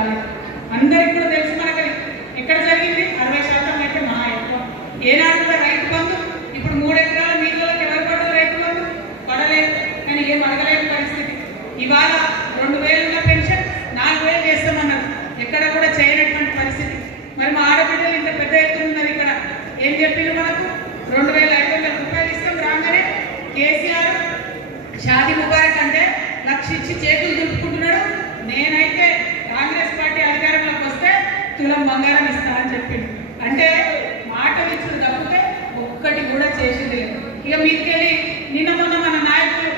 రాలేదు అందరికీ కూడా తెలుసు మనకి ఎక్కడ జరిగింది? అరవై శాతం అయితే మహా ఎక్కువ ఏనాడు కూడా రైతు బంధు ఇప్పుడు మూడు ఎకరాల వాళ్ళకి ఎవరు పడదు రైతు బంధు? పడలేదు. కానీ ఏం అడగలేని పరిస్థితి. ఇవాళ తులం బంగారం ఇస్తా అని చెప్పిండు. అంటే మాటలు ఇచ్చుడు తప్పితే ఒక్కటి కూడా చేసింది లేదు. ఇక మీదికెళ్ళి నిన్న మొన్న మన నాయకులు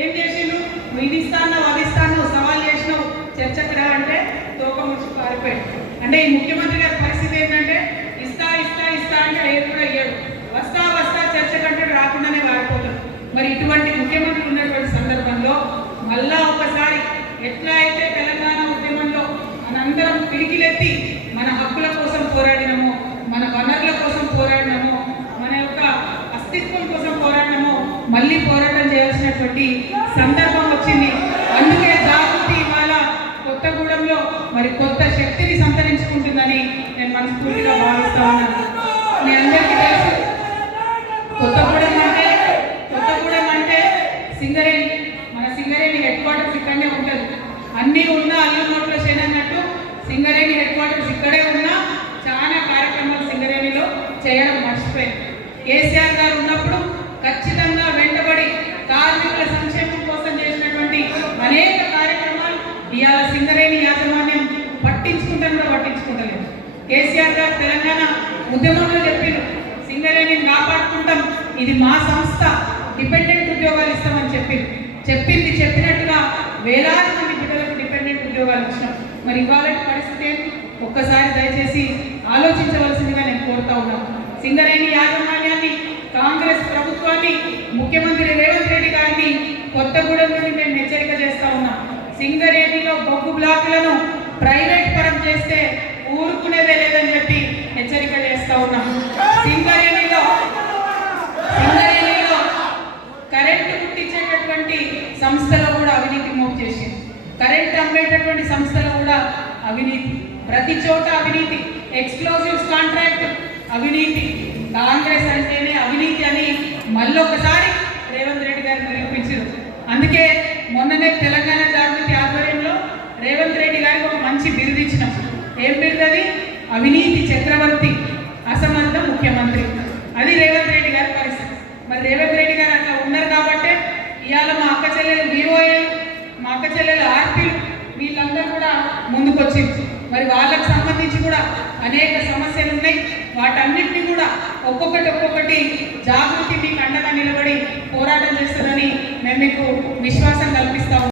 ఏం చేసిండు? నువ్వు ఇది ఇస్తాను అది ఇస్తాను సవాల్ చేసినావు చర్చకు రా అంటే తోక ముచ్చి పారిపోయాడు. అంటే ఈ ముఖ్యమంత్రి గారి పరిస్థితి ఏంటంటే ఇస్తా ఇస్తా ఇస్తా అంటే ఏది కూడా ఇయ్యడు. వస్తా వస్తా చర్చ కంటే రాకుండానే వారిపోతాడు మరి ఇటువంటి ముఖ్యమంత్రి ఉన్నటువంటి సందర్భంలో మళ్ళా ఒకసారి ఎట్లా అయితే తెలంగాణ ఉద్యమంలో మనందరం పిడికిలెత్తి మన హక్కుల కోసం పోరాడినమో మన వనరుల కోసం పోరాడినమో మన యొక్క అస్తిత్వం కోసం పోరాడినమో మళ్ళీ పోరాటం చేయాల్సినటువంటి సందర్భం వచ్చింది. అందుకే దాగుతి ఇవాళ కొత్తగూడెంలో మరి కొత్త శక్తిని సంతరించుకుంటుందని నేను మనస్ఫూర్తిగా భావిస్తా ఉన్నాను. మీ అందరికీ తెలుసు కొత్తగూడెం అంటే కొత్తగూడెం అంటే సింగరేణి. మన సింగరేణి హెడ్ క్వార్టర్స్ ఇక్కడనే ఉంటుంది అన్నీ ఉన్న అల్లం నోట్ల చేను సింగరేణి హెడ్ క్వార్టర్స్ ఇక్కడే ఉన్నా చాలా కార్యక్రమాలు సింగరేణిలో చేయడం మర్చిపోయింది కేసీఆర్ గారు ఉన్నప్పుడు ఖచ్చితంగా వెంటబడి కార్మికుల సంక్షేమం కోసం చేసినటువంటి అనేక కార్యక్రమాలు ఇవాళ సింగరేణి యాజమాన్యం పట్టించుకుంటాను కూడా పట్టించుకుంటలేదు. కేసీఆర్ గారు తెలంగాణ ఉద్యమంలో చెప్పిండు సింగరేణిని కాపాడుకుంటాం ఇది మా సంస్థ డిపెండెంట్ ఉద్యోగాలు ఇస్తామని చెప్పింది చెప్పింది చెప్పినట్టుగా వేలాది మంది బిడ్డలకు డిపెండెంట్ ఉద్యోగాలు ఇచ్చినాం. మరి ఇవాళ పరిస్థితి ఒక్కసారి దయచేసి కోరుతా ఉన్నాం. సింగరేణి యాజమాన్యాన్ని కాంగ్రెస్ ప్రభుత్వాన్ని ముఖ్యమంత్రి రేవంత్ రెడ్డి గారిని కొత్తగూడెం నుండి మేము హెచ్చరిక చేస్తా ఉన్నాం. సింగరేణిలో బొగ్గు బ్లాకులను ప్రైవేట్ పరం చేస్తే ఊరుకునేదే లేదని చెప్పి హెచ్చరిక చేస్తా ఉన్నాం. సింగరేణిలో సింగరేణిలో కరెంటు పుట్టించేటటువంటి సంస్థలో కూడా అవినీతి మోపు చేసింది. కరెంట్ అమ్మేటటువంటి సంస్థలో కూడా అవినీతి. ప్రతి చోట అవినీతి. ఎక్స్క్లూజివ్ కాంట్రాక్ట్ అవినీతి. కాంగ్రెస్ అంటేనే అవినీతి అని మళ్ళొకసారి రేవంత్ రెడ్డి గారు నిరూపించారు. అందుకే మొన్ననే తెలంగాణ జాగృతి ఆధ్వర్యంలో రేవంత్ రెడ్డి గారికి ఒక మంచి బిరుదు ఇచ్చినాం. ఏం బిరుదు అది? అవినీతి చక్రవర్తి అసమర్థ ముఖ్యమంత్రి. అది రేవంత్ రెడ్డి గారి పరిస్థితి. మరి రేవంత్ రెడ్డి గారు అట్లా ఉన్నారు కాబట్టి ఇవాళ మా అక్క చెల్లెలు వివోఏలు మా అక్క చెల్లెలు ఆర్పీలు వీళ్ళందరూ కూడా ముందుకొచ్చింది మరి వాళ్ళకు సంబంధించి కూడా అనేక సమస్యలు ఉన్నాయి వాటన్నిటిని కూడా ఒక్కొక్కటి ఒక్కొక్కటి జాగృతి మీకు అండగా నిలబడి పోరాటం చేస్తుందని మేము మీకు విశ్వాసం కల్పిస్తాము